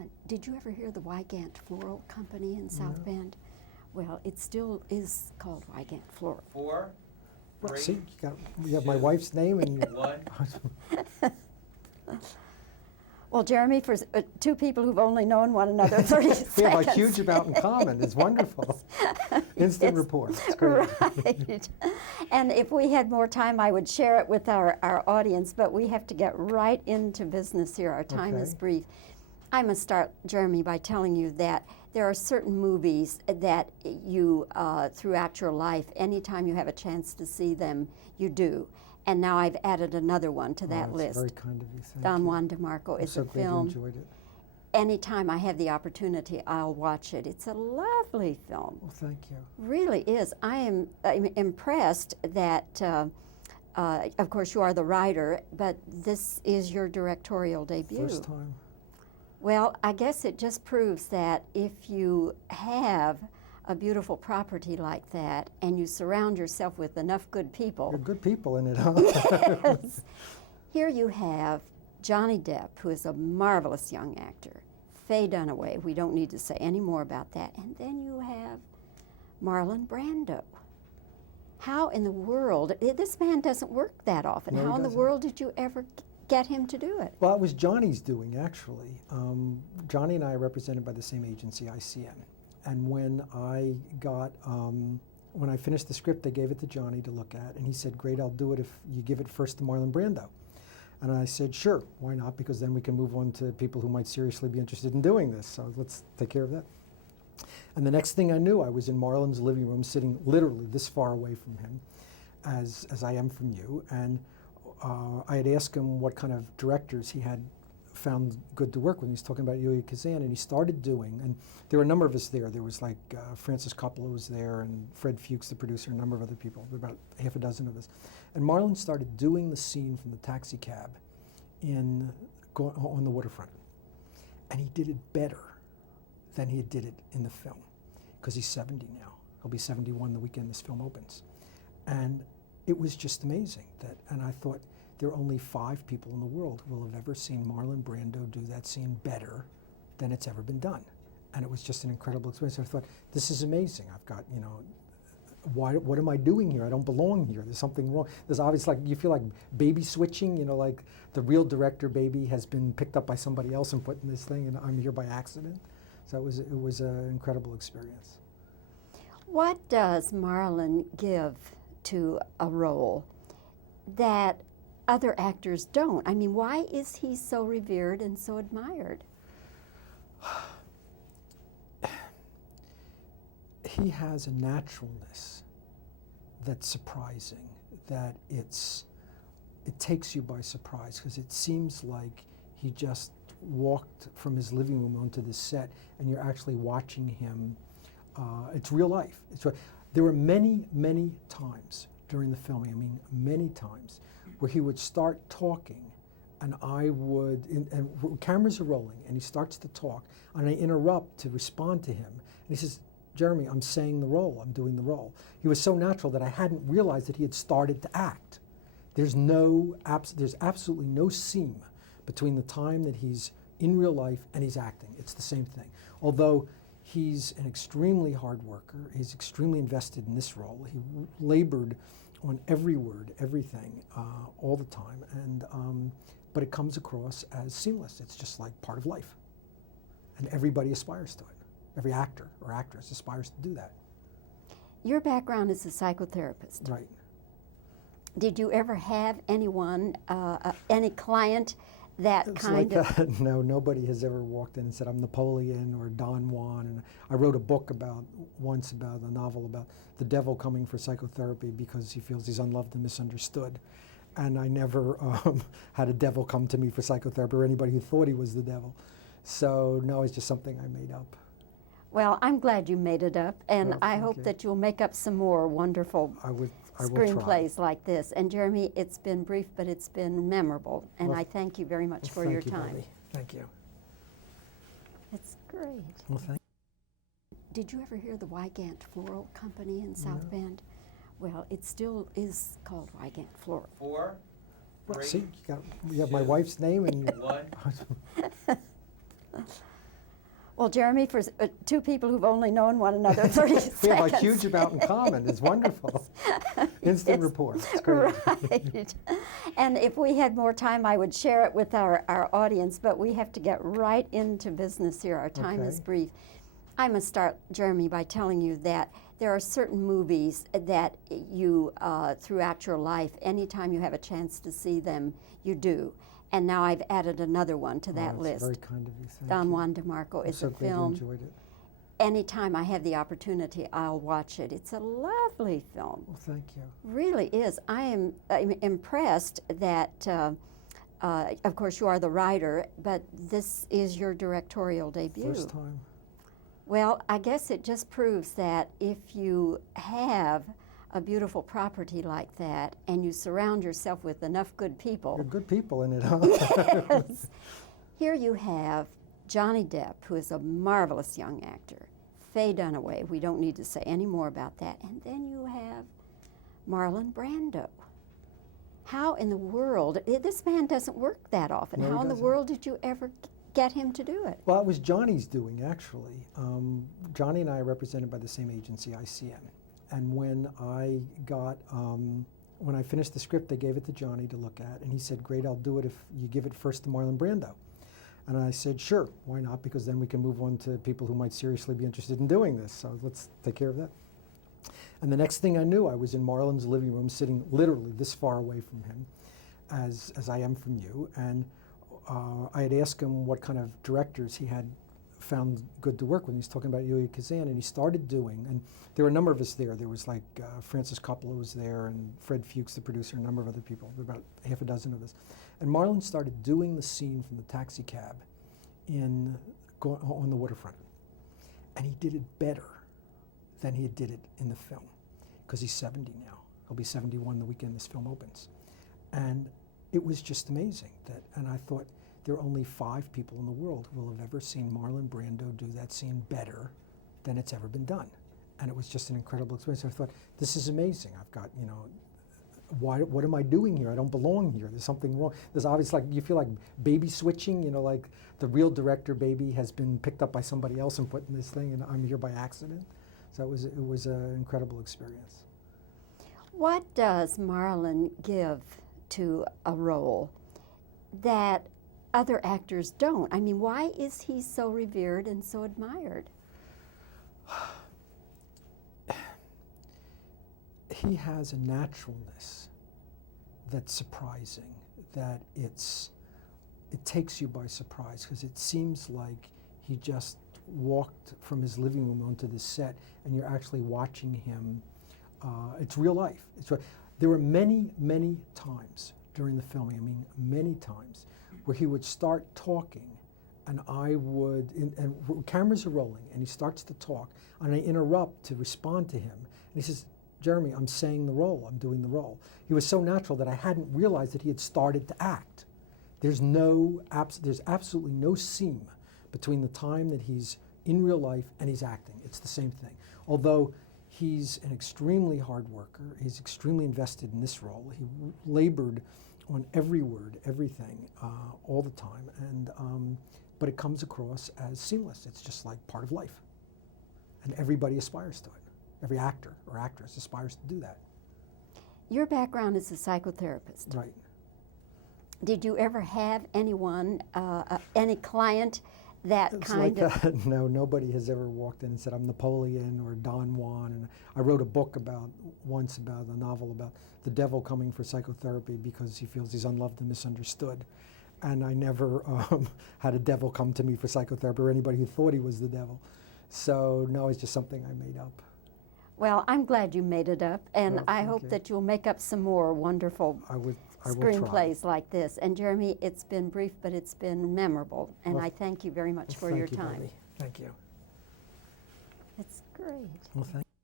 Did you ever hear the Wygant Floral Company in South Bend? Well, it still is called Wygant Floral. 4, Well, 3, see, you have my wife's name and 1. Well, Jeremy, for two people who've only known one another 30 we seconds. have a huge amount in common. It's wonderful. Instant report. It's great. Right. And if we had more time, I would share it with our audience, but we have to get right into business here. Our time is Okay. brief. I must start, Jeremy, by telling you that there are certain movies that you, throughout your life, anytime you have a chance to see them, you do. And now I've added another one to that Oh, list. that's very kind of you. Thank Don you. Juan DeMarco I'm is so a glad film. you enjoyed it. Anytime I have the opportunity, I'll watch it. It's a lovely film. Well, thank you. Really is. I'm impressed that, of course, you are the writer, but this is your directorial debut. First time. Well, I guess it just proves that if you have a beautiful property like that and you surround yourself with enough good people. You're good people in it, huh? Yes. Here you have Johnny Depp, who is a marvelous young actor. Faye Dunaway, we don't need to say any more about that. And then you have Marlon Brando. How in the world, this man doesn't work that often. No, he How in the doesn't. world did you ever get him to do it? Well, it was Johnny's doing, actually. Johnny and I are represented by the same agency, ICN. And when I got, when I finished the script, they gave it to Johnny to look at, and he said, "Great, I'll do it if you give it first to Marlon Brando." And I said, "Sure, why not? Because then we can move on to people who might seriously be interested in doing this. So let's take care of that." And the next thing I knew, I was in Marlon's living room, sitting literally this far away from him, as I am from you. And I had asked him what kind of directors he had found good to work with. He was talking about Elia Kazan, and he started doing, and there were a number of us there. There was like Francis Coppola was there, and Fred Fuchs, the producer, and a number of other people. There were about half a dozen of us. And Marlon started doing the scene from the taxi cab on the waterfront. And he did it better than he did it in the film, because he's 70 now. He'll be 71 the weekend this film opens. And it was just amazing. And I thought, there are only 5 people in the world who will have ever seen Marlon Brando do that scene better than it's ever been done. And it was just an incredible experience. I thought, this is amazing. I've got, what am I doing here? I don't belong here. There's something wrong. There's obviously, like, you feel like baby switching, like the real director baby has been picked up by somebody else and put in this thing, and I'm here by accident. So it was an incredible experience. What does Marlon give to a role that other actors don't? I mean, why is he so revered and so admired? He has a naturalness that's surprising, that it takes you by surprise, because it seems like he just walked from his living room onto the set and you're actually watching him. It's real life. There were many, many times during the filming, many times, where he would start talking and I would, and cameras are rolling and he starts to talk and I interrupt to respond to him. And he says, "Jeremy, I'm saying the role, I'm doing the role." He was so natural that I hadn't realized that he had started to act. There's absolutely no seam between the time that he's in real life and he's acting. It's the same thing. Although he's an extremely hard worker, he's extremely invested in this role. He labored on every word, everything, all the time, and but it comes across as seamless. It's just like part of life, and everybody aspires to it. Every actor or actress aspires to do that. Your background is a psychotherapist. Right. Did you ever have anyone, any client that It's kind like of... that. No, nobody has ever walked in and said, "I'm Napoleon" or Don Juan. And I wrote a book once about a novel about the devil coming for psychotherapy because he feels he's unloved and misunderstood. And I never had a devil come to me for psychotherapy or anybody who thought he was the devil. So no, it's just something I made up. Well, I'm glad you made it up, and Well, I thank hope you. that you'll make up some more wonderful I will try. screenplays like this. And Jeremy, it's been brief, but it's been memorable, and Well, I thank you very much for Thank your you, time. Bobbie. Thank you. It's great. Well, thank Did you ever hear the Wygant Floral Company in South No. Bend? Well, it still is called Wygant Floral. 4, Well, 3, see, you have my wife's name and 1. Well, Jeremy, for two people who've only known one another 30 seconds. We have a huge amount in common. It's wonderful. Instant rapport. It's great. Right. And if we had more time, I would share it with our audience, but we have to get right into business here. Our time is brief. I must start, Jeremy, by telling you that there are certain movies that you, throughout your life, anytime you have a chance to see them, you do. And now I've added another one to that list. Very kind of you. Thank Don you. Juan DeMarco is so a glad film. you enjoyed it. Anytime I have the opportunity, I'll watch it. It's a lovely film. Well, thank you. Really is. I'm impressed that, of course, you are the writer, but this is your directorial debut. First time. Well, I guess it just proves that if you have a beautiful property like that and you surround yourself with enough good people. You're good people in it, huh? Yes. Here you have Johnny Depp, who is a marvelous young actor. Faye Dunaway, we don't need to say any more about that. And then you have Marlon Brando. How in the world, this man doesn't work that often. No, How in the doesn't. world did you ever get him to do it? Well, it was Johnny's doing, actually. Johnny and I are represented by the same agency, ICM. And when I got, when I finished the script, they gave it to Johnny to look at, and he said, great, I'll do it if you give it first to Marlon Brando. And I said, sure, why not? Because then we can move on to people who might seriously be interested in doing this. So let's take care of that. And the next thing I knew, I was in Marlon's living room, sitting literally this far away from him, as I am from you. And I had asked him what kind of directors he had found good to work with. He was talking about Elia Kazan, and he started doing, and there were a number of us there. There was like Francis Coppola was there, and Fred Fuchs, the producer, and a number of other people. There were about half a dozen of us. And Marlon started doing the scene from the taxi cab on the waterfront. And he did it better than he did it in the film, because he's 70 now. He'll be 71 the weekend this film opens. And it was just amazing. And I thought, there are only 5 people in the world who will have ever seen Marlon Brando do that scene better than it's ever been done. And it was just an incredible experience. I thought, this is amazing. I've got, what am I doing here? I don't belong here. There's something wrong. There's obviously, you feel like baby switching, like the real director baby has been picked up by somebody else and put in this thing, and I'm here by accident. So it was an incredible experience. What does Marlon give to a role that other actors don't? I mean, why is he so revered and so admired? He has a naturalness that's surprising, that it takes you by surprise, because it seems like he just walked from his living room onto the set and you're actually watching him. It's real life. There were many, many times during the filming, many times, where he would start talking and I would, and cameras are rolling and he starts to talk and I interrupt to respond to him. And he says, Jeremy, I'm saying the role, I'm doing the role. He was so natural that I hadn't realized that he had started to act. There's absolutely no seam between the time that he's in real life and he's acting. It's the same thing. Although he's an extremely hard worker, he's extremely invested in this role. He labored on every word, everything, all the time, and but it comes across as seamless. It's just like part of life, and everybody aspires to it. Every actor or actress aspires to do that. Your background is a psychotherapist. Right. Did you ever have anyone, any client that It's kind like of... that. No, nobody has ever walked in and said, I'm Napoleon or Don Juan. And I wrote a book once about a novel about the devil coming for psychotherapy because he feels he's unloved and misunderstood. And I never had a devil come to me for psychotherapy or anybody who thought he was the devil. So no, it's just something I made up. Well, I'm glad you made it up, and Well, I hope that you'll make up some more wonderful I will screenplays like this. And Jeremy, it's been brief, but it's been memorable, and Well, I thank you very much for your time. Thank you. It's great. Well, thank